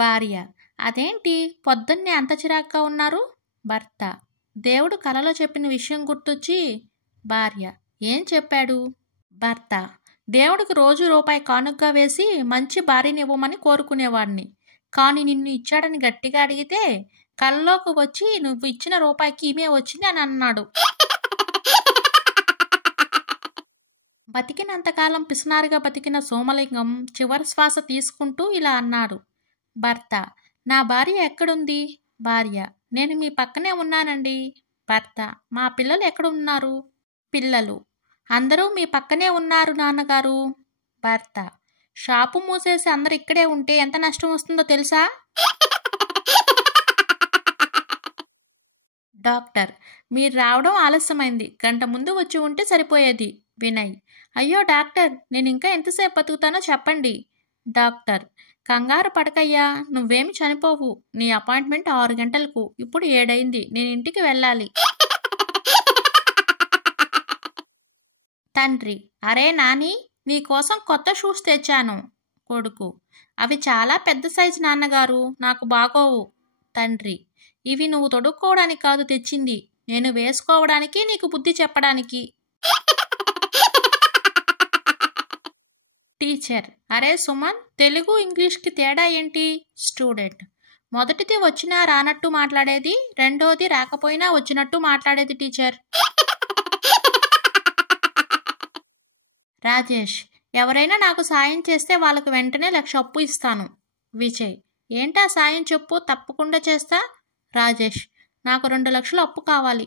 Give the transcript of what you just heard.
భార్య: అదేంటి పొద్దున్నే అంత చిరాగ్గా ఉన్నారు? భర్త: దేవుడు కలలో చెప్పిన విషయం గుర్తొచ్చి. భార్య: ఏం చెప్పాడు? భర్త: దేవుడికి రోజు రూపాయి కానుకగా వేసి మంచి భార్యనివ్వమని కోరుకునేవాడిని. కానీ నిన్ను ఇచ్చాడని గట్టిగా అడిగితే కల్లోకి వచ్చి నువ్వు ఇచ్చిన రూపాయికి ఈమె వచ్చింది అని అన్నాడు. బతికినంతకాలం పిసినారిగా బతికిన సోమలింగం చివరి శ్వాస తీసుకుంటూ ఇలా అన్నాడు. భర్త: నా భార్య ఎక్కడుంది? భార్య: నేను మీ పక్కనే ఉన్నానండి. భర్త: మా పిల్లలు ఎక్కడ ఉన్నారు? పిల్లలు: అందరూ మీ పక్కనే ఉన్నారు నాన్నగారు. భర్త: షాపు మూసేసి అందరు ఇక్కడే ఉంటే ఎంత నష్టం వస్తుందో తెలుసా? డాక్టర్: మీరు రావడం ఆలస్యమైంది, గంట ముందు వచ్చి ఉంటే సరిపోయేది. వినయ్: అయ్యో డాక్టర్, నేను ఇంకా ఎంతసేపు బతుకుతానో చెప్పండి. డాక్టర్: కంగారు పడకయ్యా, నువ్వేమి చనిపోవు. నీ అపాయింట్మెంట్ 6 గంటలకు, ఇప్పుడు 7 అయింది. నేను ఇంటికి వెళ్ళాలి. తండ్రి: అరే నాని, నీకోసం కొత్త షూస్ తెచ్చాను. కొడుకు: అవి చాలా పెద్ద సైజు నాన్నగారు, నాకు బాగోవు. తండ్రి: ఇవి నువ్వు తొడుక్కోవడానికి కాదు తెచ్చింది, నేను వేసుకోవడానికి, నీకు బుద్ధి చెప్పడానికి. టీచర్: అరే సుమన్, తెలుగు ఇంగ్లీష్కి తేడా ఏంటి? స్టూడెంట్: మొదటిది వచ్చినా రానట్టు మాట్లాడేది, రెండోది రాకపోయినా వచ్చినట్టు మాట్లాడేది టీచర్. రాజేష్: ఎవరైనా నాకు సాయం చేస్తే వాళ్ళకు వెంటనే 1,00,000 అప్పు ఇస్తాను. విజయ్: ఏంటా సాయం చెప్పు, తప్పకుండా చేస్తా. రాజేష్: నాకు 2 లక్షలు అప్పు కావాలి.